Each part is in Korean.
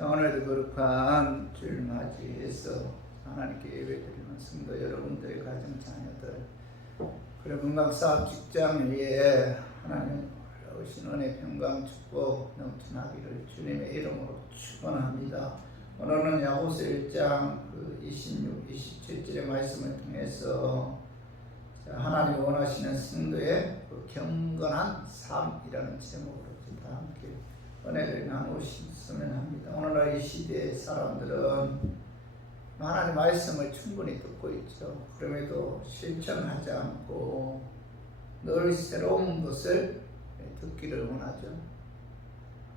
자, 오늘도 거룩한 주일 맞이해서 하나님께 예배드리는 성도 여러분들의 가정 자녀들, 그리고 건강사업 직장 위에 하나님 오신 은혜 평강 축복 넘쳐나기를 주님의 이름으로 축원합니다. 오늘은 야고보서 1장 26, 27절의 말씀을 통해서 하나님이 원하시는 성도의 경건한 삶이라는 제목으로 다 함께 은혜를 나누셨으면 합니다. 오늘날 이 시대의 사람들은 하나님의 말씀을 충분히 듣고 있죠. 그럼에도 실천하지 않고 늘 새로운 것을 듣기를 원하죠.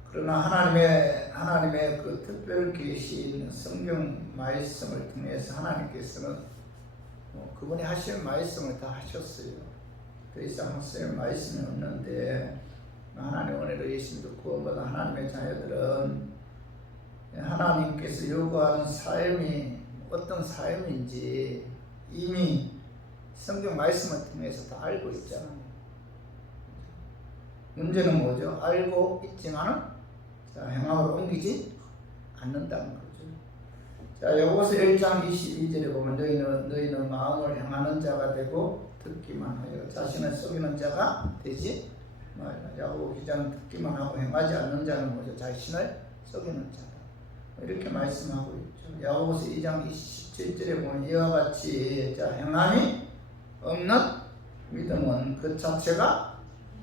그러나 하나님의 그 특별 계시인 성경 말씀을 통해서 하나님께서는 그분이 하실 말씀을 다 하셨어요. 더 이상 하실 말씀이 없는데, 하나님 은혜로 예수 믿고 구원받은 하나님의 자녀들은 하나님께서 요구하는 삶이 어떤 삶인지 이미 성경 말씀을 통해서 다 알고 있잖아요. 문제는 뭐죠? 알고 있지만 행함으로 옮기지 않는다는 거죠. 자, 야고보서 1장 22절에 보면 너희는 마음을 향하는 자가 되고 듣기만 하여 자신을 속이는 자가 되지 말라. 야고보 기자는 듣기만 하고 행하지 않는 자는 뭐죠? 자신을 속이는 자다, 이렇게 말씀하고 있죠. 야고보서 2장 27절에 보면 이와 같이 행함이 없는 믿음은 그 자체가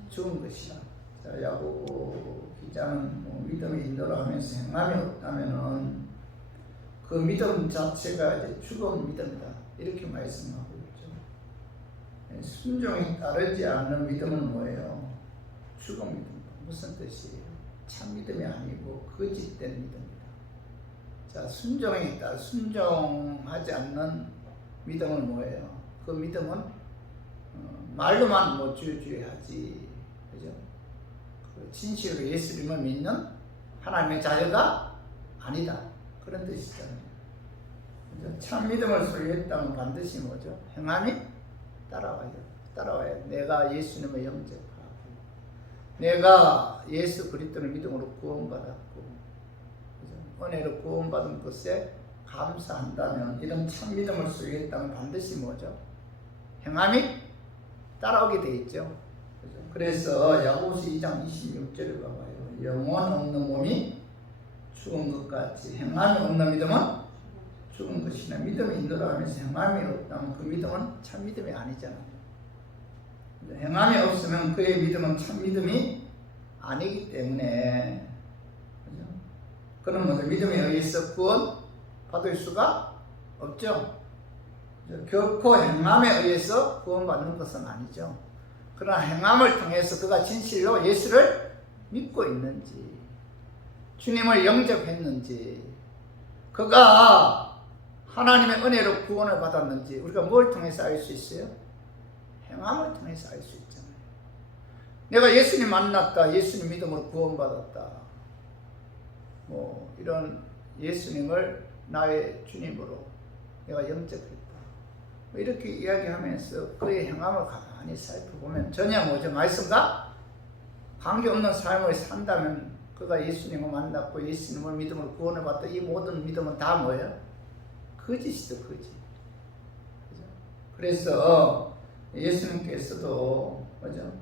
죽은 것이다. 자, 야고보 기자는 믿음이 있노라 하면서 행함이 없다면은 그 믿음 자체가 이제 죽은 믿음이다, 이렇게 말씀하고 있죠. 순종이 따르지 않는 믿음은 뭐예요? 죽은 믿음이다. 무슨 뜻이에요? 참 믿음이 아니고 거짓된 믿음이다. 자, 순종이 있다. 순종하지 않는 믿음은 뭐예요? 그 믿음은 말로만 주의 하지, 그죠? 진실로 예수님을 믿는 하나님의 자녀가 아니다, 그런 뜻이잖아요. 참 믿음을 소유했다면 반드시 뭐죠? 행함이 따라와요. 내가 예수님을 영접하고 내가 예수 그리스도를 믿음으로 구원받았고, 그죠? 은혜로 구원받은 것에 감사한다면, 이런 참 믿음을 소유했다면 반드시 뭐죠? 행함이 따라오게 돼 있죠. 그죠? 그래서 야고보서 2장 26절을 봐봐요. 영혼 없는 몸이 죽은 것 같이 행함이 없는 믿음은 죽은 것이나 믿음이 있노라 하면서 행함이 없다면 그 믿음은 참 믿음이 아니잖아요. 행함이 없으면 그의 믿음은 참 믿음이 아니기 때문에, 그죠? 그는 뭐죠? 믿음에 의해서 구원 받을 수가 없죠. 결코 행함에 의해서 구원받는 것은 아니죠. 그러나 행함을 통해서 그가 진실로 예수를 믿고 있는지, 주님을 영접했는지, 그가 하나님의 은혜로 구원을 받았는지 우리가 뭘 통해서 알 수 있어요? 행함을 통해서 알 수 있잖아요. 내가 예수님 만났다, 예수님 믿음으로 구원받았다, 이런 예수님을 나의 주님으로 내가 영접했다, 이렇게 이야기하면서 그의 행함을 가만히 살펴보면 전혀 뭐죠? 말씀과 관계없는 삶을 산다면 그가 예수님을 만났고 예수님을 믿음으로 구원을 받다, 이 모든 믿음은 다 뭐예요? 거짓이죠, 거짓. 그죠? 그래서 예수님께서도 뭐죠?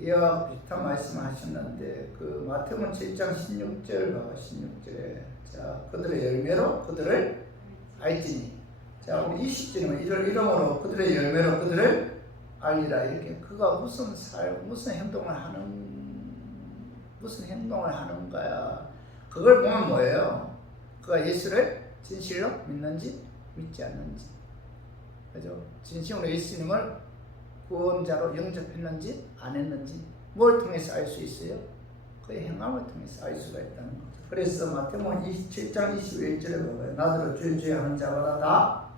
이와 비슷한 말씀을 하셨는데, 마태복음 7장 16절 봐봐. 16절에 자, 그들의 열매로 그들을 알지니. 자, 우리 20절이면 이러므로 그들의 열매로 그들을 알리라, 이렇게 그가 무슨 행동을 하는가야. 그걸 보면 뭐예요? 그가 예수를 진실로 믿는지 믿지 않는지, 그죠? 진실로 예수님을 구원자로 영접했는지 안 했는지 뭘 통해서 알 수 있어요? 그의 행함을 통해서 알 수가 있다는 거죠. 그래서 마태복음 27장 21절에 봐봐요. 나더러 주의 하는 자마다 다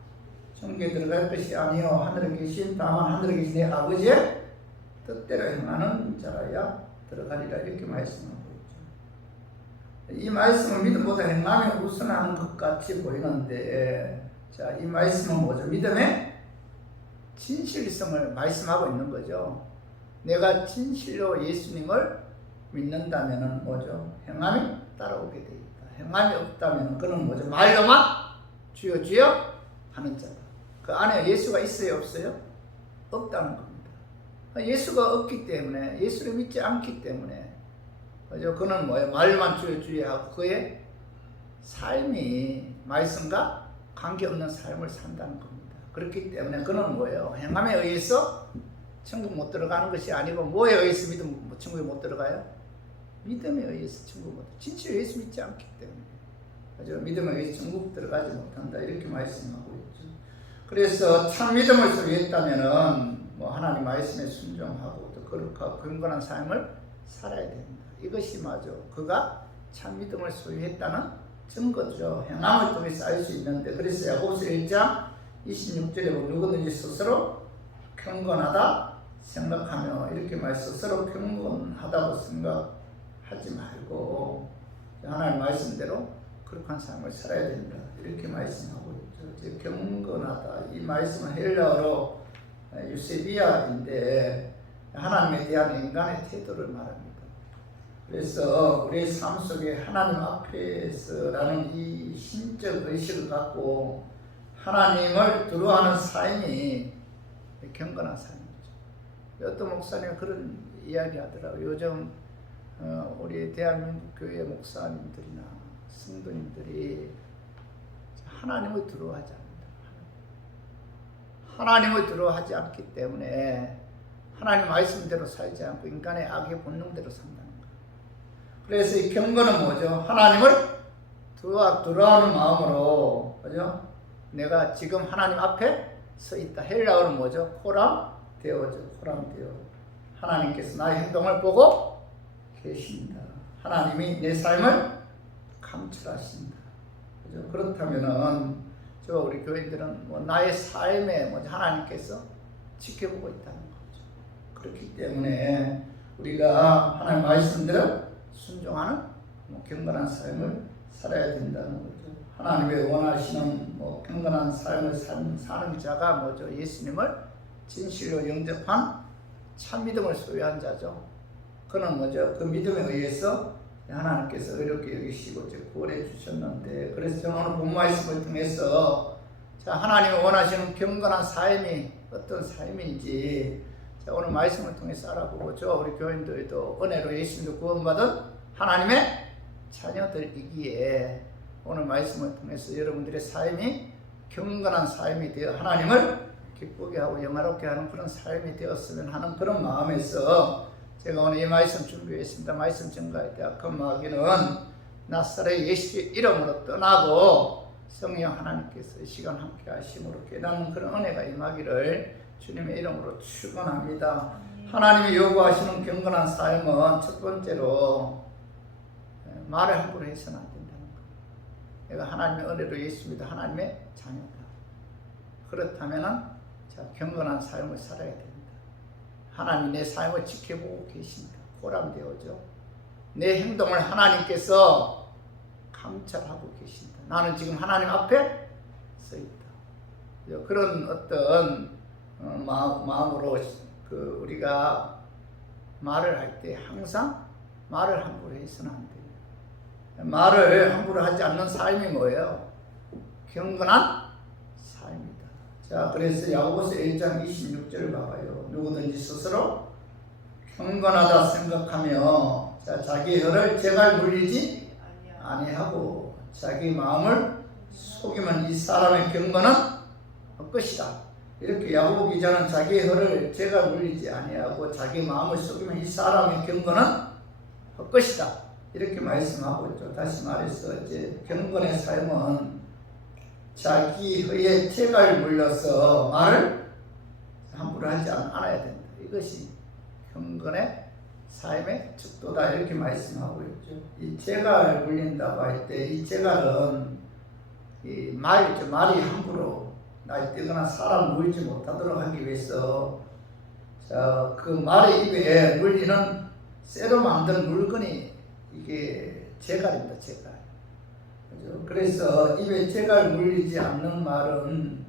천국에 들어갈 것이 아니요 하늘에 계신 다만 하늘에 계신 내 아버지의 뜻대로 행하는 자라야 들어가리라, 이렇게 말씀하고 있죠. 이 말씀은 믿음보다 행함이 우선하는 것 같이 보이는데, 자, 이 말씀은 뭐죠? 믿음의 진실성을 말씀하고 있는 거죠. 내가 진실로 예수님을 믿는다면은 뭐죠? 행함이 따라오게 돼 있다. 행함이 없다면 그는 뭐죠? 말로만 주여 주여 하는 자다. 그 안에 예수가 있어요, 없어요? 없다는 겁니다. 예수가 없기 때문에, 예수를 믿지 않기 때문에, 그죠? 그는 뭐예요? 말만 주여 주여 하고 그의 삶이 말씀과 관계없는 삶을 산다는 겁니다. 그렇기 때문에 그는 뭐예요? 행함에 의해서 천국 못 들어가는 것이 아니고 뭐에 의해서 믿으면 천국에 못 들어가요? 믿음에 의해서 천국 못 들어가요. 진짜 예수 믿지 않기 때문에, 그죠? 믿음에 의해서 천국 들어가지 못한다, 이렇게 말씀하고 있죠. 그래서 참 믿음을 소유했다면은 하나님 말씀에 순종하고 또 거룩하고 경건한 삶을 살아야 됩니다. 이것이 마저 그가 참 믿음을 소유했다는 증거죠. 행함을 통해서 알 수 있는데, 그래서 야고보서 1장 26절에 보면 누구든지 스스로 경건하다 생각하며, 이렇게 말 스스로 경건하다고 생각하지 말고 하나님 말씀대로 거룩한 삶을 살아야 된다, 이렇게 말씀하고 있죠. 경건하다, 이 말씀은 헬라어로 유세비아인데 하나님에 대한 인간의 태도를 말합니다. 그래서 우리의 삶 속에 하나님 앞에서라는 이 신적 의식을 갖고 하나님을 두려워하는 삶이 경건한 삶이죠. 어떤 목사님이 그런 이야기 하더라고요. 요즘 우리 대한민국 교회 목사님들이나 성도님들이 하나님을 두려워하지 않는다. 하나님을 두려워하지 않기 때문에 하나님 말씀대로 살지 않고 인간의 악의 본능대로 산다는 거예요. 그래서 이 경건은 뭐죠? 하나님을 두려워하는 마음으로, 그죠? 내가 지금 하나님 앞에 서 있다. 헬라어는 뭐죠? 코람 데오죠. 코람 데오. 하나님께서 나의 행동을 보고 계신다. 하나님이 내 삶을 감찰하신다. 그죠? 그렇다면은 우리 교인들은 나의 삶에 하나님께서 지켜보고 있다는 거죠. 그렇기 때문에 우리가 하나님 말씀대로 순종하는 경건한 삶을 살아야 된다는 거죠. 하나님의 원하시는 경건한 삶을 사는 자가 뭐죠? 예수님을 진실로 영접한 참 믿음을 소유한 자죠. 그는 뭐죠? 그 믿음에 의해서 하나님께서 의롭게 여기시고 구원해 주셨는데, 그래서 저는 오늘 본 말씀을 통해서 하나님이 원하시는 경건한 삶이 어떤 삶인지 오늘 말씀을 통해서 알아보고, 우리 교인들도 은혜로 예수님도 구원받은 하나님의 자녀들이기에 오늘 말씀을 통해서 여러분들의 삶이 경건한 삶이 되어 하나님을 기쁘게 하고 영화롭게 하는 그런 삶이 되었으면 하는 그런 마음에서 제가 오늘 이 말씀 준비했습니다. 말씀 증거할 때 그 마귀는 나사렛 예수의 이름으로 떠나고 성령 하나님께서 이 시간 함께 하심으로 깨닫는 그런 은혜가 임하기를 주님의 이름으로 축원합니다. 하나님이 요구하시는 경건한 삶은 첫 번째로 말을 함부로 해서는 안 된다는 거예요. 내가 하나님의 은혜로 예수 믿어 하나님의 자녀다. 그렇다면 경건한 삶을 살아야 됩니다. 하나님이 내 삶을 지켜보고 계신다. 보람되어져. 내 행동을 하나님께서 감찰하고 계신다. 나는 지금 하나님 앞에 서 있다. 그런 어떤 마음으로 우리가 말을 할 때 항상 말을 함부로 해서는 안 돼요. 말을 함부로 하지 않는 삶이 뭐예요? 경건한 삶이다. 그래서 야고보서 1장 26절을 봐봐요. 누구든지 스스로 경건하다 생각하며 자기의 혀를 제갈 물리지 아니하고 자기 마음을 속이면 이 사람의 경건은 헛것이다. 이렇게 야고보 기자는 자기의 혀를 제갈 물리지 아니하고 자기 마음을 속이면 이 사람의 경건은 헛것이다. 이렇게 말씀하고 있죠. 다시 말해서 이제 경건의 삶은 자기 혀에 제갈 물려서 말을 함부로 하지 않아야 된다. 이것이 경건의 삶의 축도다. 이렇게 말씀하고 있죠. 이 제갈 물린다고 할 때 이 제갈은 이 말이죠. 말이 함부로 날뛰거나 사람 물지 못하도록 하기 위해서 그 말의 입에 물리는 쇠로 만든 물건이 이게 제갈입니다. 제갈. 그래서 입에 제갈 물리지 않는 말은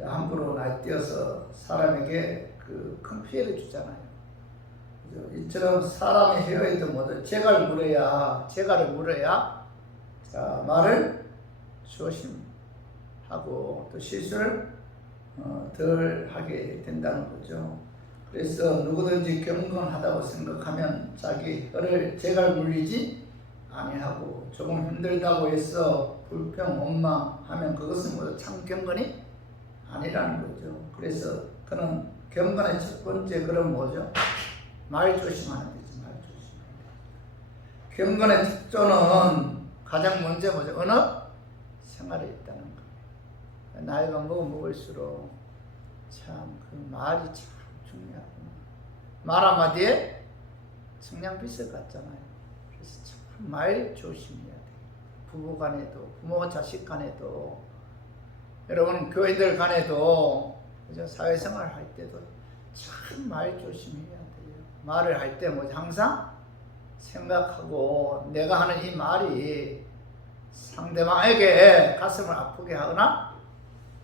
함부로 날뛰어서 사람에게 큰 피해를 주잖아요. 이처럼 사람이 헤어있던 뭐죠? 재갈을 물어야 자, 말을 조심하고 또 실수를 덜 하게 된다는 거죠. 그래서 누구든지 경건하다고 생각하면 자기 혀를 재갈 물리지 아니하고 조금 힘들다고 해서 불평, 원망하면 그것은 뭐죠? 참 경건이 아니라는 거죠. 그래서 그는 경건의 첫 번째 그런 뭐죠? 말 조심하는 거죠. 말 조심. 경건의 특조는 가장 먼저 뭐죠? 언어 생활에 있다는 거예요. 나이가 먹을수록 참 그 말이 참 중요하구나. 말 한마디에 청량빛을 같잖아요. 그래서 참 말 조심해야 돼요. 부부 간에도, 부모 자식 간에도, 여러분 교회들 간에도, 그죠? 사회생활 할 때도 참 말 조심해야 돼요. 말을 할 때 뭐 항상 생각하고 내가 하는 이 말이 상대방에게 가슴을 아프게 하거나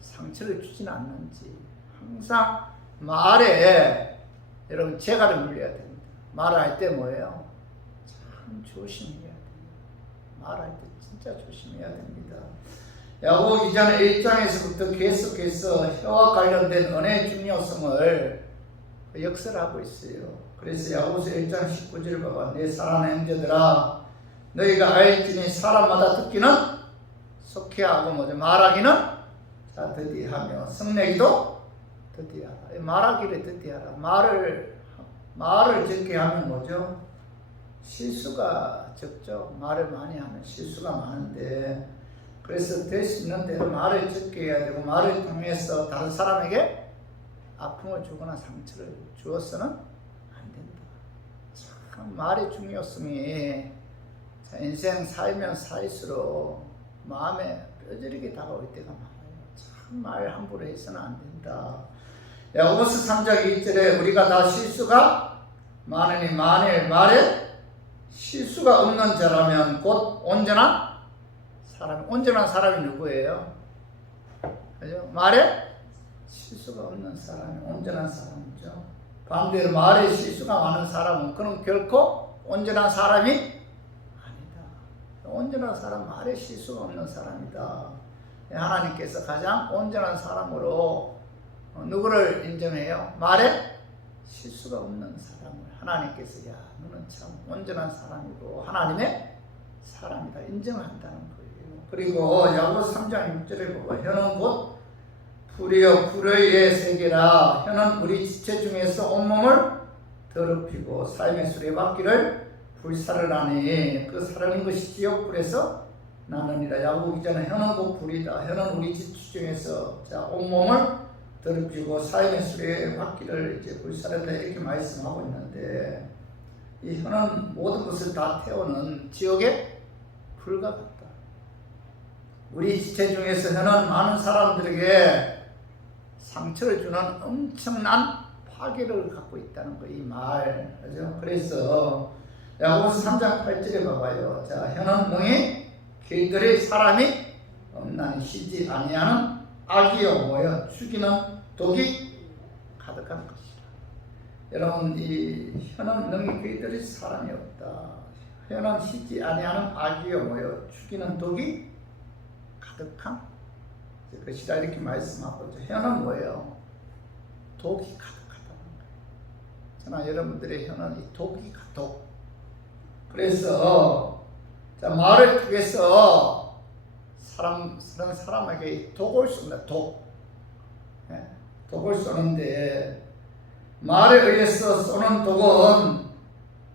상처를 주지는 않는지 항상 말에 여러분 재갈을 물려야 됩니다. 말을 할 때 뭐예요? 참 조심해야 돼요. 말할 때 진짜 조심해야 됩니다. 야고보 기자는 1장에서부터 계속해서 혀와 관련된 언어의 중요성을 역설하고 있어요. 그래서 야고보서 1장 19절을 봐봐. 내 사랑하는 형제들아 너희가 알지니 사람마다 듣기는 속해하고 뭐죠? 말하기는 자 더디하며 성내기도 더디하라. 말하기를 더디하라. 말을 적게 하면 뭐죠? 실수가 적죠. 말을 많이 하면 실수가 많은데 그래서 될 수 있는 대로 말을 적게 해야 되고 말을 통해서 다른 사람에게 아픔을 주거나 상처를 주어서는 안 된다. 참 말의 중요성이 인생 살면 살수록 마음에 뼈저리게 다가올 때가 많아요. 참 말 함부로 해서는 안 된다. 야고보서 3장 1절에 우리가 다 실수가 많으니 만일 말에 실수가 없는 자라면 곧 온전한 사람이 누구예요? 그죠? 말에 실수가 없는 사람이 온전한 사람이죠. 반대로 말에 실수가 많은 사람은 그는 결코 온전한 사람이 아니다. 온전한 사람 말에 실수가 없는 사람이다. 하나님께서 가장 온전한 사람으로 누구를 인정해요? 말에 실수가 없는 사람을 하나님께서 야 너는 참 온전한 사람이고 하나님의 사람이다 인정한다는 거예요. 그리고 야고보서 3장 6절에 보면 혀는 곧 불이요 불의의 세계라. 혀는 우리 지체 중에서 온몸을 더럽히고 삶의 수레바퀴를 불사를 하니 그 사르는 것이 지옥불에서 나느니라. 야고보 기자는 혀는 곧 불이다. 혀는 우리 지체 중에서 자 온몸을 더럽히고 삶의 수레바퀴를 이제 불사른다 이렇게 말씀하고 있는데 이 혀는 모든 것을 다 태우는 지옥의 불과 같다. 우리 지체 중에서 혀는 많은 사람들에게 상처를 주는 엄청난 파괴를 갖고 있다는 거, 이 말. 그죠? 그래서 야고보서 3장 8절에 봐봐요. 자, 혀는 능히 길들이 사람이 없나니 쉬지 아니하는 악이요 뭐요? 죽이는 독이 가득한 것이라. 여러분 이 혀는 능히 길들이 사람이 없다. 혀는 쉬지 아니하는 악이요 뭐요? 죽이는 독이 가득한 것이다 이렇게 말씀하고 있죠. 혀는 뭐예요? 독이 가득하다는 거예요. 저는 여러분들의 혀는 이 독이 가득. 그래서 자, 말을 통해서 그런 사람에게 독을 쏜다. 독을 쏘는데 말에 의해서 쏘는 독은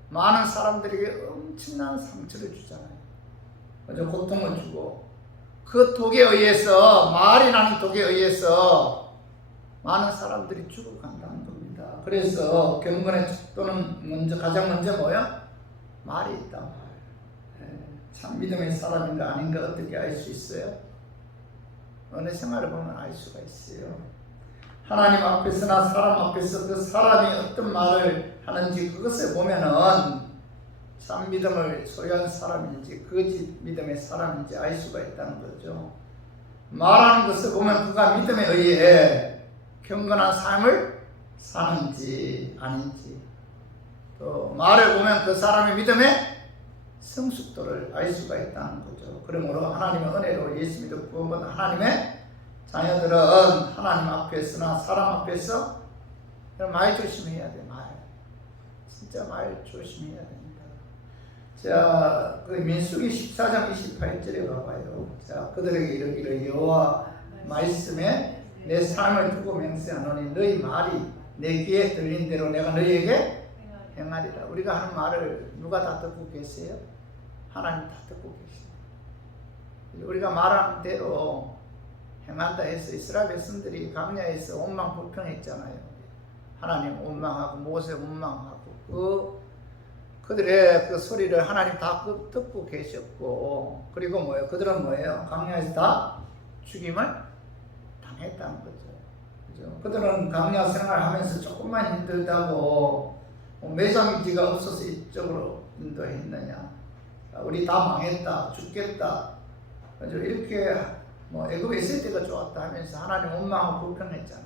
많은 사람들에게 엄청난 상처를 주잖아요. 그죠? 고통을 주고 그 독에 의해서 말이 나는 독에 의해서 많은 사람들이 죽어간다는 겁니다. 그래서 경건의 척도는 가장 먼저 뭐야? 말이 있다. 참 믿음의 사람인가 아닌가 어떻게 알 수 있어요? 어느 생활을 보면 알 수가 있어요. 하나님 앞에서나 사람 앞에서 그 사람이 어떤 말을 하는지 그것을 보면은 참 믿음을 소유한 사람인지 거짓 믿음의 사람인지 알 수가 있다는 거죠. 말하는 것을 보면 그가 믿음에 의해 경건한 삶을 사는지 아닌지 또 말을 보면 그 사람의 믿음의 성숙도를 알 수가 있다는 거죠. 그러므로 하나님의 은혜로 예수 믿어 구원받은 하나님의 자녀들은 하나님 앞에서나 사람 앞에서 말 조심해야 돼. 말 진짜 말 조심해야 됩니다. 자, 그 민수기 14장 28절에 가봐요. 자, 그들에게 이르기를 여호와 말씀에 내 삶을 두고 맹세하노니 너희 말이 내 귀에 들린 대로 내가 너희에게 행하리라. 우리가 하는 말을 누가 다 듣고 계세요? 하나님 다 듣고 계세요. 우리가 말하는 대로 행한다 해서 이스라엘 백성들이 광야에서 원망 불평했잖아요. 하나님 원망하고 모세 원망하고 그들의 그 소리를 하나님 다 듣고 계셨고, 그리고 뭐예요? 그들은 뭐예요? 광야에서 다 죽임을 당했다는 거죠. 그죠? 그들은 광야 생활하면서 조금만 힘들다고 매장지가 없어서 이쪽으로 인도했느냐? 우리 다 망했다, 죽겠다. 그죠? 이렇게 애굽에 있을 때가 좋았다 하면서 하나님 원망하고 불평했잖아.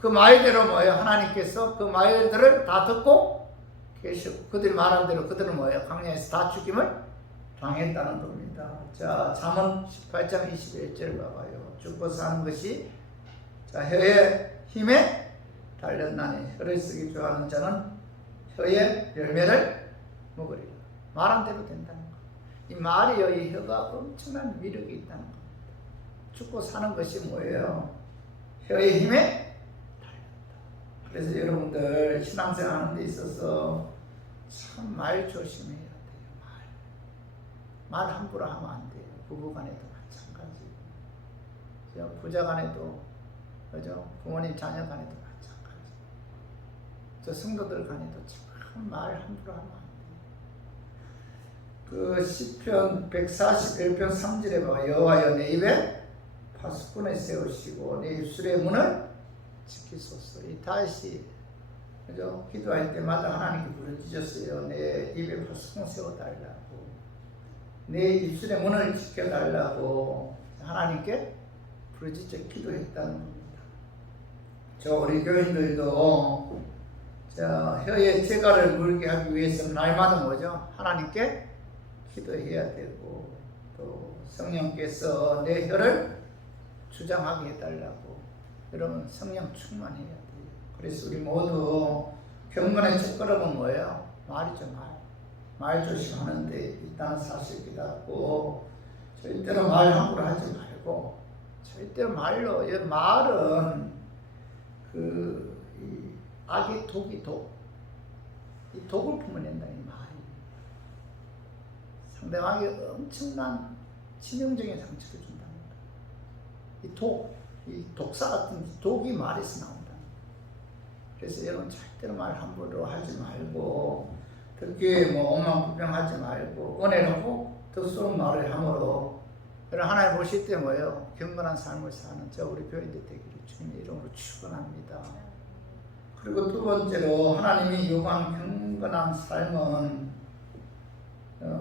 그 말대로 뭐예요? 하나님께서 그 말들을 다 듣고 계시고, 그들이 말한 대로 그들은 뭐예요? 광야에서 다 죽임을 당했다는 겁니다. 자, 잠언 18장 21절 봐봐요. 죽고 사는 것이 자, 혀의 힘에 달렸나니 혀를 쓰기 좋아하는 자는 혀의 열매를 먹으리라. 말한 대로 된다는 거. 이 말이요, 이 혀가 엄청난 위력이 있다는 겁니다. 죽고 사는 것이 뭐예요? 혀의 힘에 달렸다. 그래서 여러분들 신앙생활 하는 데 있어서 참 말 조심해야 돼요. 말 함부로 하면 안 돼요. 부부간에도 마찬가지. 부자간에도, 그죠? 부모님 자녀간에도 마찬가지. 저 성도들 간에도 참 말 함부로 하면 안 돼요. 그 시편 141편 3절에 봐. 여호와여 내 입에 파수꾼을 세우시고 내 입술의 문을 지키소서. 이 다시, 그죠? 기도할 때마다 하나님께 부르짖었어요. 내 입에 파수꾼 세워달라고, 내 입술의 문을 지켜달라고 하나님께 부르짖어 기도했다는 겁니다. 저 우리 교인들도 자, 혀에 재갈을 물게 하기 위해서는 날마다 뭐죠? 하나님께 기도해야 되고, 또 성령께서 내 혀를 주장하게 해달라고. 여러분 성령 충만해야 돼요. 그래서 우리 모두 경건의 첫걸음은 뭐예요? 말이죠. 말 조심하는 데 있다는 사실을 깨닫고, 절대로 말 함부로 하지 말고, 절대로 말로, 말은 이 악의 독이 이 독을 품어낸다. 이 말이 상대방에게 엄청난 치명적인 상처를 준답니다. 이 독사 같은 독이 말에서 나온다. 그래서 여러분 절대로 말 함부로 하지 말고, 특히 엉망불평하지 말고 은혜라고 덕스러운 말을 함으로 여러분 하나님 보실 때 뭐예요? 경건한 삶을 사는 저 우리 교인들 되기를 주님의 이름으로 축원합니다. 그리고 두 번째로 하나님이 요구하는 경건한 삶은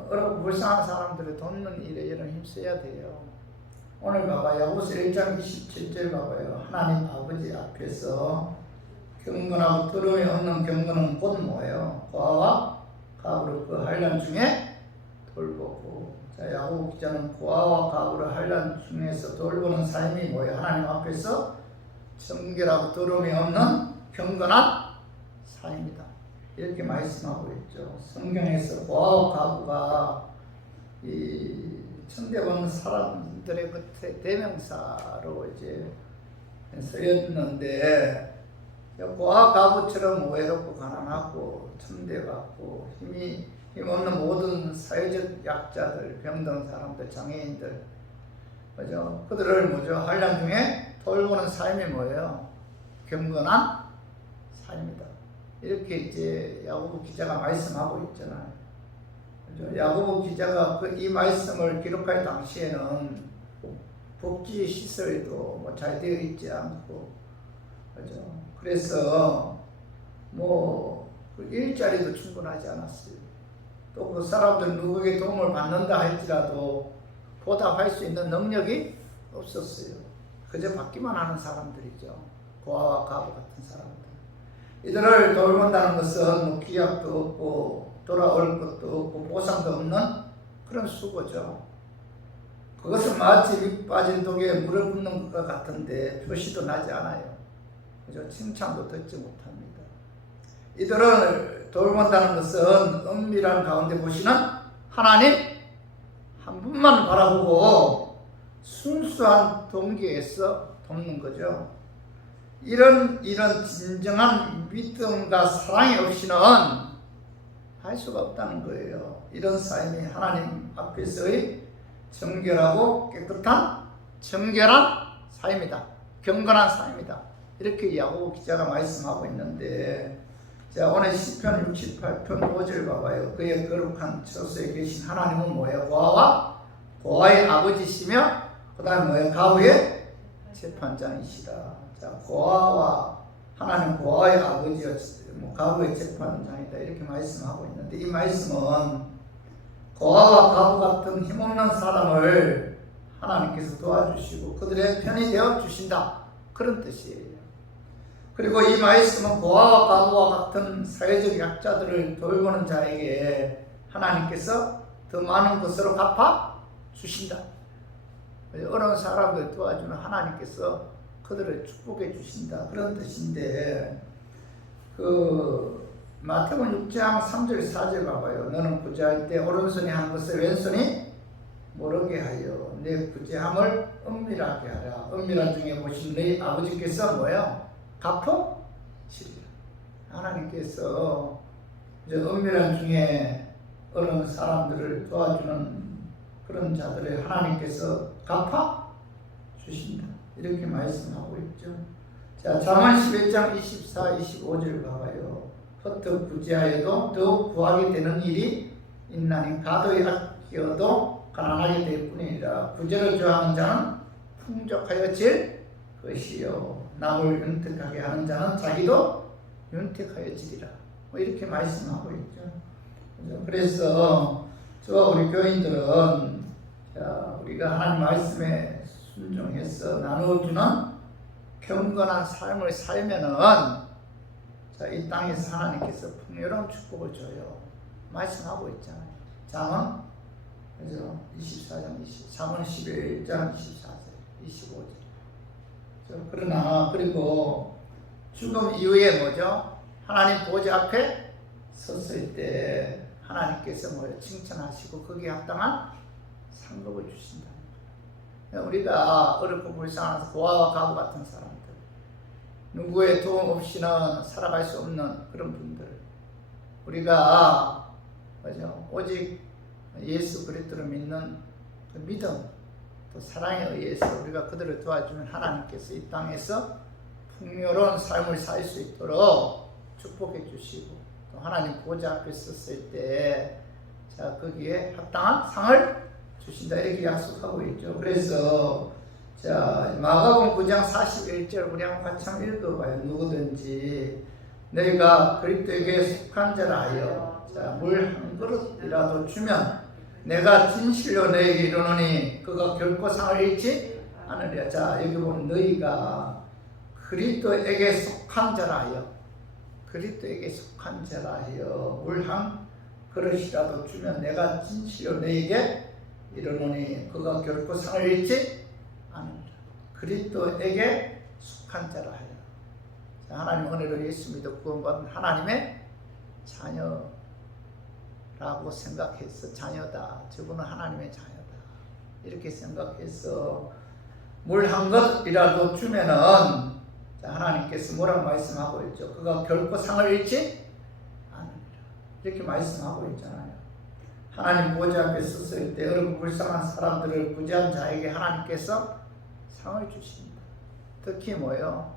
어렵고 불쌍한 사람들을 돕는 일에 여러분 힘써야 돼요. 오늘 봐봐요. 야고보서 1장 27절 봐봐요. 하나님 아버지 앞에서 경건하고 더러움이 없는 경건은 곧 뭐예요? 고아와 가부를 그 환난 중에 돌보고. 자, 야고보 기자는 고아와 가부를 환난 중에서 돌보는 삶이 뭐예요? 하나님 앞에서 정결하고 더러움이 없는 경건한 삶이다. 이렇게 말씀하고 있죠. 성경에서 고아와 가부가 이 천대받는 사람들의 그 대명사로 이제 쓰였는데, 고아 가부처럼 외롭고 가난하고 천대받고 힘없는 모든 사회적 약자들, 병든 사람들, 장애인들, 그죠? 그들을 뭐죠? 환난 중에 돌보는 삶이 뭐예요? 경건한 삶이다. 이렇게 이제 야고보 기자가 말씀하고 있잖아요. 그죠? 야고보 기자가 이 말씀을 기록할 당시에는 복지 시설도 잘 되어 있지 않고, 그죠? 그래서 일자리도 충분하지 않았어요. 또 그 사람들 누구에게 도움을 받는다 할지라도 보답할 수 있는 능력이 없었어요. 그저 받기만 하는 사람들이죠. 고아와 가부 같은 사람들. 이들을 돌본다는 것은 뭐 기약도 없고 돌아올 것도 없고 보상도 없는 그런 수고죠. 그것은 마치 밑 빠진 독에 물을 붓는 것과 같은데 표시도 나지 않아요. 그죠? 칭찬도 듣지 못합니다. 이들을 돌본다는 것은 은밀한 가운데 보시는 하나님 한 분만 바라보고 순수한 동기에서 돕는 거죠. 이런 진정한 믿음과 사랑이 없이는 할 수가 없다는 거예요. 이런 삶이 하나님 앞에서의 정결하고 깨끗한 정결한 삶이다. 경건한 삶이다. 이렇게 야고보 기자가 말씀하고 있는데, 자, 오늘 시편 68편 5절 봐봐요. 그의 거룩한 처소에 계신 하나님은 뭐예요? 고아의 아버지시며 그 다음에 뭐예요? 가우의 재판장이시다. 자, 고아와 하나님 고아의 아버지와 가부의 재판장이다 이렇게 말씀하고 있는데, 이 말씀은 고아와 가부 같은 힘없는 사람을 하나님께서 도와주시고 그들의 편이 되어 주신다 그런 뜻이에요. 그리고 이 말씀은 고아와 가부와 같은 사회적 약자들을 돌보는 자에게 하나님께서 더 많은 것으로 갚아 주신다. 어려운 사람들 도와주는 하나님께서 그들을 축복해 주신다 그런 뜻인데, 마태복음 6장 3절 4절 봐봐요. 너는 구제할 때 오른손이 하는 것을 왼손이 모르게 하여 내 구제함을 은밀하게 하라. 은밀한 중에 보신 너희 아버지께서 뭐예요? 갚으시리라. 하나님께서 이제 은밀한 중에 어려운 사람들을 도와주는 그런 자들을 하나님께서 갚아 주신다 이렇게 말씀하고 있죠. 자, 잠언 11장 24, 25절 봐봐요. 헛되어 구제하여도 더욱 구하게 되는 일이 있나니 가도에 아껴도 가난하게 될 뿐이니라. 구제를 좋아하는 자는 풍족하여질 것이요 남을 윤택하게 하는 자는 자기도 윤택하여지리라. 뭐 이렇게 말씀하고 있죠. 그래서 저와 우리 교인들은 자, 우리가 하나님 말씀에 순종해서 나누어주는 경건한 삶을 살면은 자, 이 땅에서 하나님께서 풍요로운 축복을 줘요. 말씀하고 있잖아요. 잠언 24장 20, 잠언 11장 24절, 25절. 그러나 그리고 죽음 이후에 뭐죠? 하나님 보좌 앞에 섰을 때 하나님께서 뭐예요? 칭찬하시고 거기에 합당한 상급을 주신다. 우리가 어렵고 불쌍한 고아와 가부 같은 사람들, 누구의 도움 없이는 살아갈 수 없는 그런 분들, 우리가 맞죠? 오직 예수 그리스도를 믿는 그 믿음, 또 사랑에 의해서 우리가 그들을 도와주면 하나님께서 이 땅에서 풍요로운 삶을 살 수 있도록 축복해 주시고, 또 하나님 보좌 앞에 섰을 때 자, 거기에 합당한 상을 주신다 이렇게 약속하고 있죠. 그래서 자, 마가복음 9장 41절 우리 한번 같이 한번 읽어봐요. 누구든지 너희가 그리스도에게 속한 자라 하여 물 한 그릇이라도 주면 내가 진실로 너희에게 이르노니 그가 결코 상을 잃지 않으리라. 자, 여기 보면 너희가 그리스도에게 속한 자라 하여, 그리스도에게 속한 자라 하여 물 한 그릇이라도 주면 내가 진실로 너희에게 이르노니 그가 결코 상을 잃지 않으리라. 그리스도에게 속한 자라 하여. 자, 하나님 은혜로 예수 믿어 구원받은 하나님의 자녀라고 생각해서 자녀다. 저분은 하나님의 자녀다. 이렇게 생각해서 물 한 것이라도 주면은 자, 하나님께서 뭐라고 말씀하고 있죠? 그가 결코 상을 잃지 않으리라. 이렇게 말씀하고 있잖아요. 하나님 보좌 앞에 섰을 때 어렵고 불쌍한 사람들을 구제한 자에게 하나님께서 상을 주십니다. 특히 뭐예요?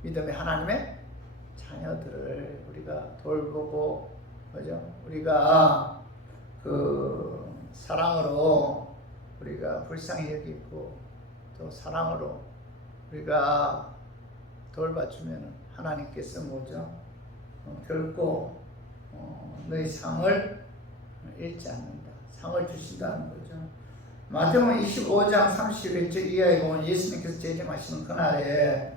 믿음의 하나님의 자녀들을 우리가 돌보고, 그죠? 우리가 그 사랑으로 우리가 불쌍히 여기고 또 사랑으로 우리가 돌봐주면 하나님께서 뭐죠? 결코 너희 상을 잃지 않는다. 상을 주신다는 거죠. 마태복음 25장 31절 이하에 보면 예수님께서 재림하시는 그날에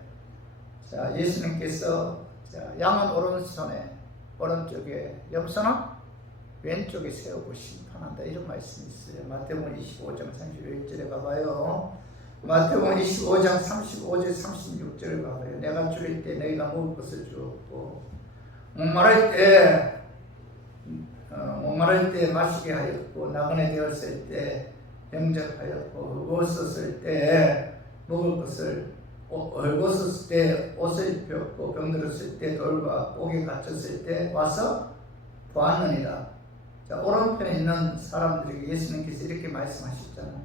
자, 예수님께서 자, 양은 오른손에 오른쪽에, 염소는 왼쪽에 세우고 심판한다. 이런 말씀이 있어요. 마태복음 25장 31절에 가봐요. 마태복음 25장 35절 36절을 가봐요. 내가 줄일 때 너희가 먹을 것을 주었고, 목마를 때 마시게 하였고, 나그네 되었을 때 영접하였고, 헐벗었을 때 먹을 것을, 헐벗었을 때 옷을 입혔고, 병들었을 때 돌과 옥에 갇혔을 때 와서 보았느니라. 자, 오른편에 있는 사람들에게 예수님께서 이렇게 말씀하셨잖아요.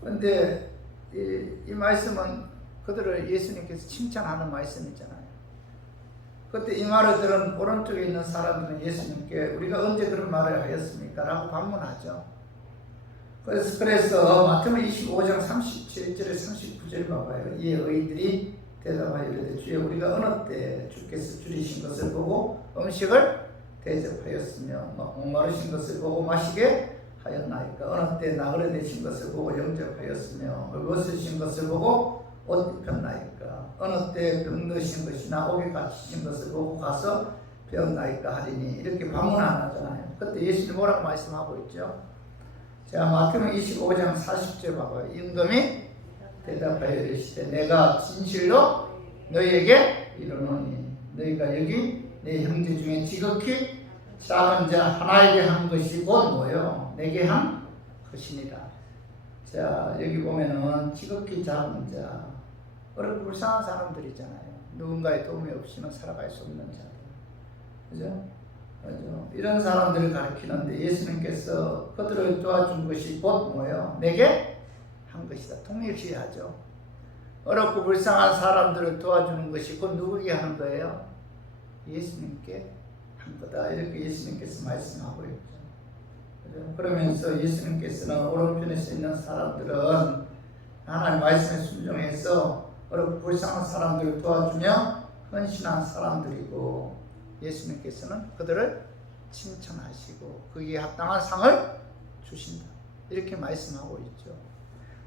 그런데 이 말씀은 그들을 예수님께서 칭찬하는 말씀이잖아요. 그때 이 말을 들은 오른쪽에 있는 사람들은 예수님께 우리가 언제 그런 말을 하였습니까? 라고 반문하죠. 그래서 마태복음 25장 37절에 39절 봐봐요. 이에 의인들이 대답하여 이르되 주여 우리가 어느 때 주께서 줄이신 것을 보고 음식을 대접하였으며 목마르신 것을 보고 마시게 하였나이까? 어느 때 나그네 되신 것을 보고 영접하였으며 헐벗으신 것을 보고 옷 입혔나이까? 어느 때 병드신 것이나 옥에 갇히신 것을 보고 가서 배웠나이까 하리니, 이렇게 반문 안 하잖아요. 그때 예수님 뭐라고 말씀하고 있죠? 자, 마태복음 25장 40절 봐봐요. 임금이 대답하여 이르시되 내가 진실로 너희에게 이르노니 너희가 여기 내 형제 중에 지극히 작은 자 하나에게 한 것이 곧 뭐요? 내게 한 것이니라. 자, 여기 보면은 지극히 작은 자, 어렵고 불쌍한 사람들이잖아요. 누군가의 도움이 없이는 살아갈 수 없는 자들, 그죠? 그죠? 이런 사람들을 가리키는데 예수님께서 그들을 도와준 것이 곧 뭐예요? 내게 한 것이다. 통일시하죠. 어렵고 불쌍한 사람들을 도와주는 것이 곧 누구에게 하는 거예요? 예수님께 한 거다. 이렇게 예수님께서 말씀하고 있죠. 그죠? 그러면서 예수님께서는 오른편에 서 있는 사람들은 하나님 말씀에 순종해서 어렵고 불쌍한 사람들을 도와주며 헌신한 사람들이고, 예수님께서는 그들을 칭찬하시고 거기에 합당한 상을 주신다. 이렇게 말씀하고 있죠.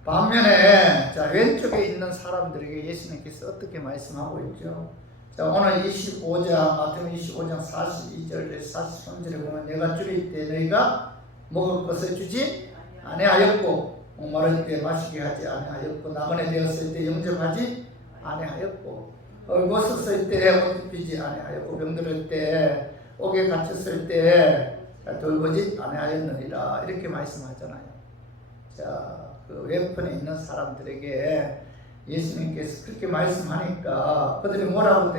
반면에 자, 왼쪽에 있는 사람들에게 예수님께서 어떻게 말씀하고 있죠? 자, 오늘 25장, 마태복음 25장 42절에 43절에 보면 내가 줄일 때 너희가 먹을 것을 주지 아니하였고, 목마를 때 마시게 하지 아니하였고, 나그네 되었을 때 영접하지 아니하였고, 헐벗었을 때 옷 입히지 아니하였고, 병들을 때 옥에 갇혔을 때 돌보지 아니하였느니라. 이렇게 말씀하잖아요. 자, 그 왼편에 있는 사람들에게 예수님께서 그렇게 말씀하니까 그들이 뭐라고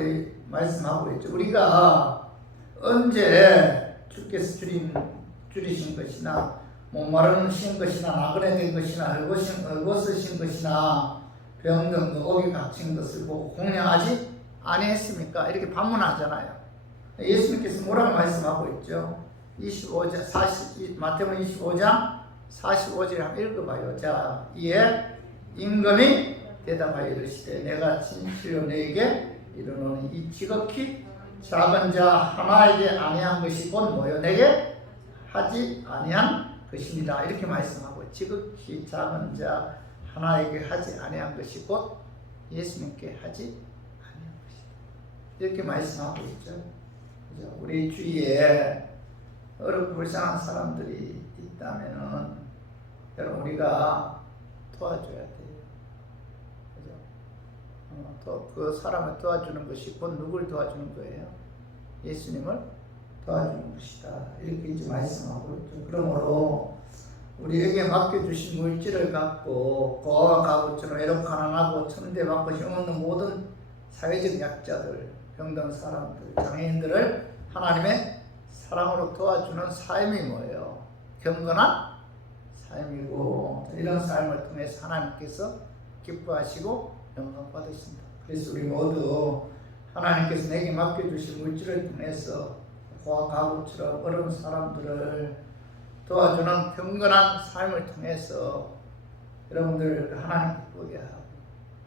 말씀하고 있죠? 우리가 언제 주께서 줄이신 것이나 목마르신 것이나 나그네 된 것이나 헐벗으신 것이나 병든 옥에 갇힌 것을 보고 공양하지 아니했습니까? 이렇게 반문하잖아요. 예수님께서 뭐라고 말씀하고 있죠? 25장 마태복음 25장 45절에 한번 읽어봐요. 자, 이에 임금이 대답하여 이르시되 내가 진실로 너에게 이르노니 이 지극히 작은 자 하나에게 아니한 것이 곧 뭐요? 내게 하지 아니한 것입니다. 이렇게 말씀하고, 지극히 작은 자 하나에게 하지 아니한 것이 곧 예수님께 하지 아니한 것이다. 이렇게 말씀하고 있죠. 그죠? 우리 주위에 어렵고 불쌍한 사람들이 있다면은 여러분 우리가 도와줘야 돼요. 그죠? 또 그 사람을 도와주는 것이 곧 누굴 도와주는 거예요? 예수님을 도와주는 것이다. 이렇게 이제 말씀하고 있죠. 그러므로 우리에게 맡겨주신 물질을 갖고 고아와 가부처럼 애롭고 가난하고 천대받고 힘없는 모든 사회적 약자들, 병든 사람들, 장애인들을 하나님의 사랑으로 도와주는 삶이 뭐예요? 경건한 삶이고, 이런 삶을 통해서 하나님께서 기뻐하시고 영광 받으신다. 그래서 우리 모두 하나님께서 내게 맡겨주신 물질을 통해서 고아 가부처럼 어려운 사람들을 도와주는 경건한 삶을 통해서 여러분들 하나님 기쁘게 하고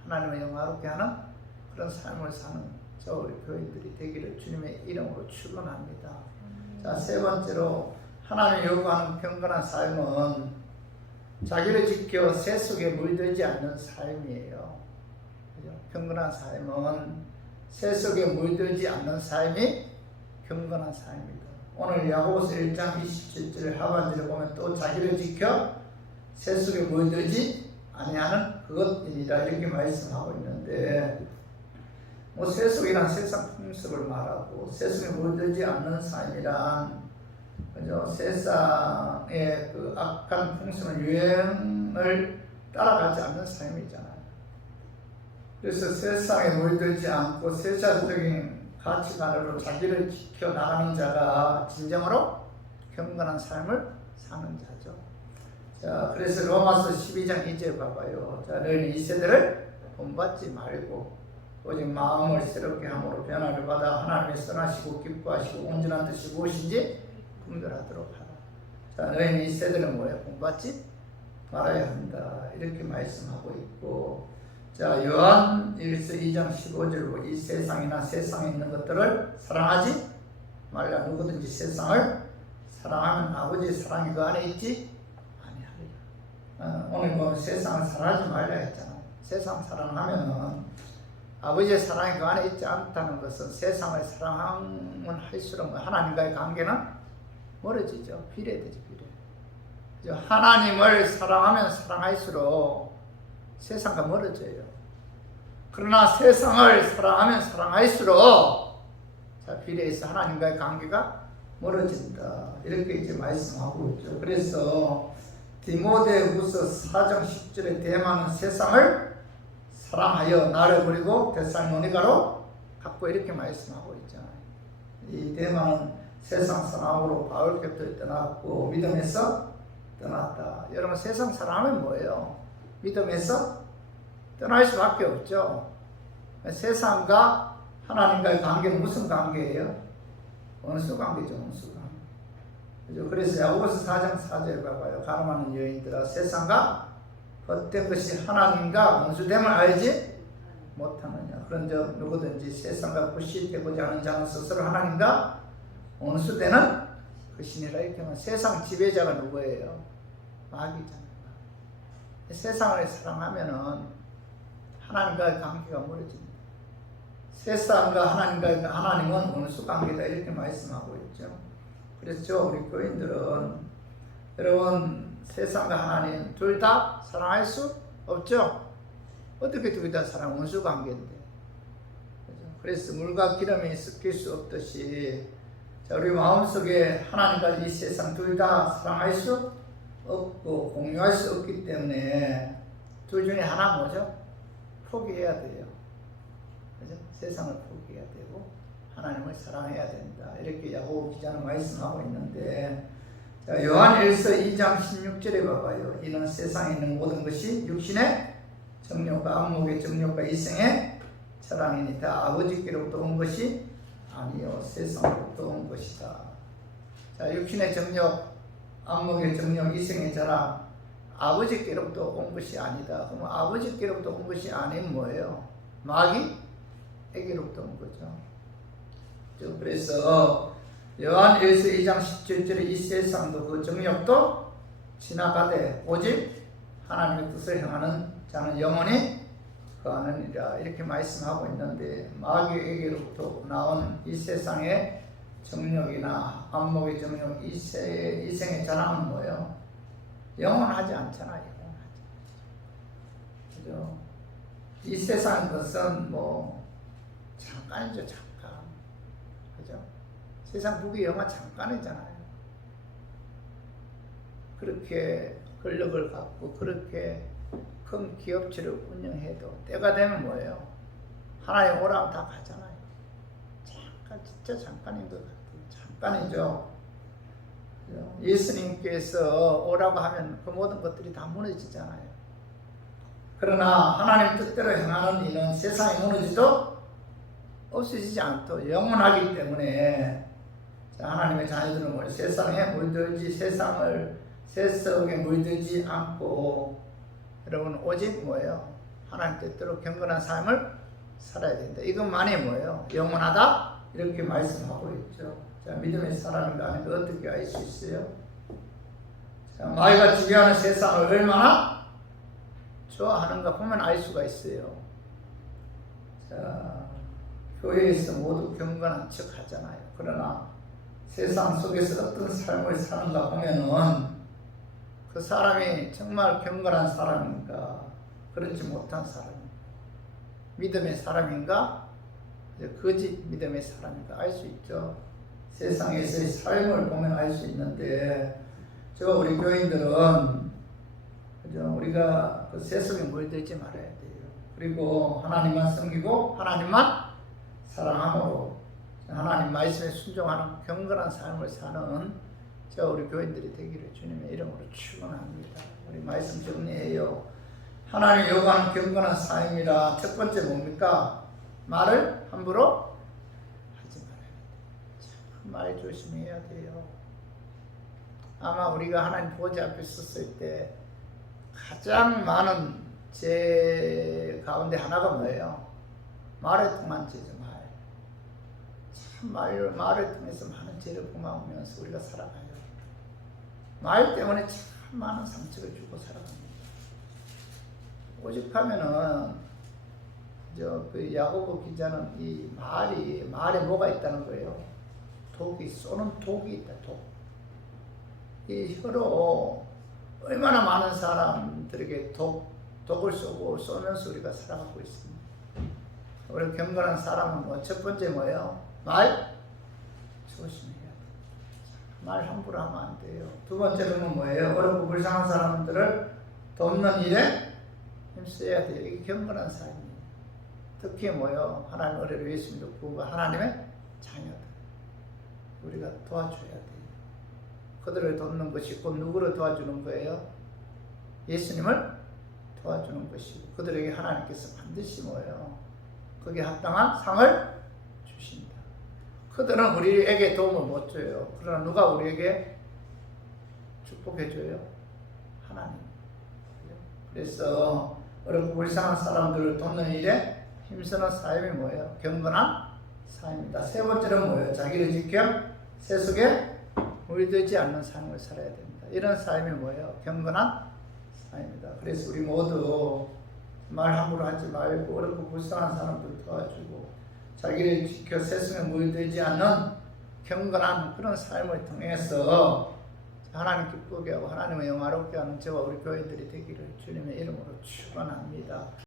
하나님의 영화롭게 하는 그런 삶을 사는 저 우리 교인들이 되기를 주님의 이름으로 축원합니다. 자, 세 번째로 하나님이 요구하는 경건한 삶은 자기를 지켜 새 속에 물들지 않는 삶이에요. 그죠? 경건한 삶은 세속에 물들지 않는 삶이 경건한 삶이다. 오늘 야고보서 1장 27절 하반절에 보면 또 자기를 지켜 세속에 물들지 아니하는 그것이니라 이렇게 말씀하고 있는데, 뭐 세속이란 세상 풍습을 말하고 세속에 물들지 않는 삶이란 그죠? 세상의 그 악한 풍습의 유행을 따라가지 않는 삶이잖아요. 그래서 세상에 물들지 않고 세상적인 가치관으로 자기를 지켜나가는 자가 진정으로 경건한 삶을 사는 자죠. 자, 그래서 로마서 12장 2절 봐봐요. 자, 너희는 이 세대를 본받지 말고 오직 마음을 새롭게 함으로 변화를 받아 하나님의 선하시고 기뻐하시고 온전한 뜻이 무엇인지 분별하도록 하라. 자, 너희는 이 세대는 뭐예요? 본받지 말아야 한다. 이렇게 말씀하고 있고, 자, 요한 1서 2장 15절 이 세상이나 세상에 있는 것들을 사랑하지 말라. 누구든지 세상을 사랑하면 아버지의 사랑이 그 안에 있지 아니하리라. 오늘 보면 세상을 사랑하지 말라 했잖아요. 세상 사랑하면 아버지의 사랑이 그 안에 있지 않다는 것은 세상을 사랑하면 할수록 하나님과의 관계는 멀어지죠. 비례되죠. 비례. 하나님을 사랑하면 사랑할수록 세상과 멀어져요. 그러나 세상을 사랑하면 사랑할수록 비례해서 하나님과의 관계가 멀어진다. 이렇게 이제 말씀하고 있죠. 그래서 디모데후서 4장 10절에 대마는 세상을 사랑하여 나를 버리고 데살로니가로 갔고 이렇게 말씀하고 있잖아요. 이 대마는 세상 사랑으로 바울께부터 떠났고 믿음에서 떠났다. 여러분 세상 사랑하면 뭐예요? 믿음에서 떠날 수밖에 없죠. 세상과 하나님과의 관계는 무슨 관계예요? 원수 관계죠. 원수 관계. 그래서 야고보서 4장 4절 봐봐요. 가늠하는 여인들아 세상과 헛된 것이 하나님과 원수됨을 알지 못하느냐. 그런즉 누구든지 세상과 굿이 되고자 하는 자는 스스로 하나님과 원수되는 것이니라. 이렇게 하면 세상 지배자가 누구예요? 마귀잖아요. 세상을 사랑하면은 하나님과의 관계가 멀어집니다. 세상과 하나님은 원수 관계다 이렇게 말씀하고 있죠. 그래서 우리 교인들은 여러분 세상과 하나님 둘 다 사랑할 수 없죠. 어떻게 둘 다 사랑? 원수 관계인데. 그래서 물과 기름이 섞일 수 없듯이 우리 마음속에 하나님과 이 세상 둘 다 사랑할 수 없고 공유할 수 없기 때문에 둘 중에 하나 뭐죠? 포기해야 돼요. 그죠? 세상을 포기해야 되고 하나님을 사랑해야 된다. 이렇게 야고보 기자는 말씀하고 있는데, 자, 요한 1서 2장 16절에 봐봐요. 이는 세상에 있는 모든 것이 육신의 정욕과 안목의 정욕과 이생의 사랑이니 다 아버지께로부터 온 것이 아니요 세상으로부터 온 것이다. 자, 육신의 정욕, 안목의 정욕, 이생의 자랑, 아버지께로부터 온 것이 아니다. 그럼 아버지께로부터 온 것이 아닌 뭐예요? 마귀에게로부터 온 거죠. 그래서 요한 1서 2장 17절에 이 세상도 그 정욕도 지나가되 오직 하나님의 뜻을 행하는 자는 영원히 거하느니라. 이렇게 말씀하고 있는데, 마귀에게로부터 나온 이 세상의 정욕이나 안목의 정욕, 이생의 자랑은 뭐예요? 영원하지 않잖아요. 영원하지. 그죠? 이 세상 것은 뭐 잠깐이죠. 잠깐. 그죠? 세상 부귀 영화 잠깐이잖아요. 그렇게 권력을 갖고 그렇게 큰 기업체를 운영해도 때가 되면 뭐예요? 하나님 오라면 다 가잖아요. 잠깐, 진짜 잠깐인 것 같아요. 잠깐이죠. 예수님께서 오라고 하면 그 모든 것들이 다 무너지잖아요. 그러나 하나님 뜻대로 행하는 이는 세상이 무너지도 없어지지 않고 영원하기 때문에, 하나님의 자녀들은 세상에 물들지 세상에 물들지 않고 여러분 오직 뭐예요? 하나님 뜻대로 경건한 삶을 살아야 된다. 이것만이 뭐예요? 영원하다 이렇게 말씀하고 있죠. 자, 믿음의 사람인가 아닌가 어떻게 알 수 있어요? 자, 마귀가 지배하는 세상을 얼마나 좋아하는가 보면 알 수가 있어요. 자, 교회에서 모두 경건한 척 하잖아요. 그러나 세상 속에서 어떤 삶을 사는가 보면은 그 사람이 정말 경건한 사람인가, 그렇지 못한 사람인가, 믿음의 사람인가, 거짓 믿음의 사람인가 알 수 있죠. 세상에서의 삶을 보면 알 수 있는데, 우리 교인들은 우리가 그 세속에 물들지 말아야 돼요. 그리고 하나님만 섬기고 하나님만 사랑함으로 하나님 말씀에 순종하는 경건한 삶을 사는 우리 교인들이 되기를 주님의 이름으로 축원합니다. 우리 말씀 정리해요. 하나님 요구하는 경건한 삶이라 첫 번째 뭡니까? 말을 함부로 하지 말아야 돼요. 말 조심해야 돼요. 아마 우리가 하나님 보좌 앞에 섰을 때 가장 많은 죄 가운데 하나가 뭐예요? 말에 통한 죄죠. 참 말을 통해서 많은 죄를 범하면서 우리가 살아가요. 말 때문에 참 많은 상처를 주고 살아갑니다. 오직하면은 그 야고보 기자는 이 말에 뭐가 있다는 거예요? 쏘는 독이 있다. 이 혀로 얼마나 많은 사람들에게 독을 쏘면서 우리가 살아가고 있습니다. 우리 경건한 사람은 첫 번째 뭐예요? 말 조심해야 돼요. 말 함부로 하면 안 돼요. 두 번째로는 뭐예요? 어렵고 불쌍한 사람들을 돕는 일에 힘써야 돼요. 이게 경건한 삶이에요. 특히 뭐예요? 하나님 의뢰를 예수 믿고 하나님의 자녀들, 우리가 도와줘야 돼요. 그들을 돕는 것이 곧 누구를 도와주는 거예요? 예수님을 도와주는 것이고, 그들에게 하나님께서 반드시 뭐예요? 거기에 합당한 상을 주신다. 그들은 우리에게 도움을 못 줘요. 그러나 누가 우리에게 축복해 줘요? 하나님. 그래서 어렵고 불쌍한 사람들을 돕는 일에 힘쓰는 삶이 뭐예요? 경건한 삶이다. 세 번째는 뭐예요? 자기를 지켜 세속에 물들지 않는 삶을 살아야 됩니다. 이런 삶이 뭐예요? 경건한 삶이다. 그래서 우리 모두 말 함부로 하지 말고 어렵고 불쌍한 사람들 도와주고 자기를 지켜 세상에 물들지 않는 경건한 그런 삶을 통해서 하나님 기쁘게 하고 하나님을 영화롭게 하는 저와 우리 교회들이 되기를 주님의 이름으로 축원합니다.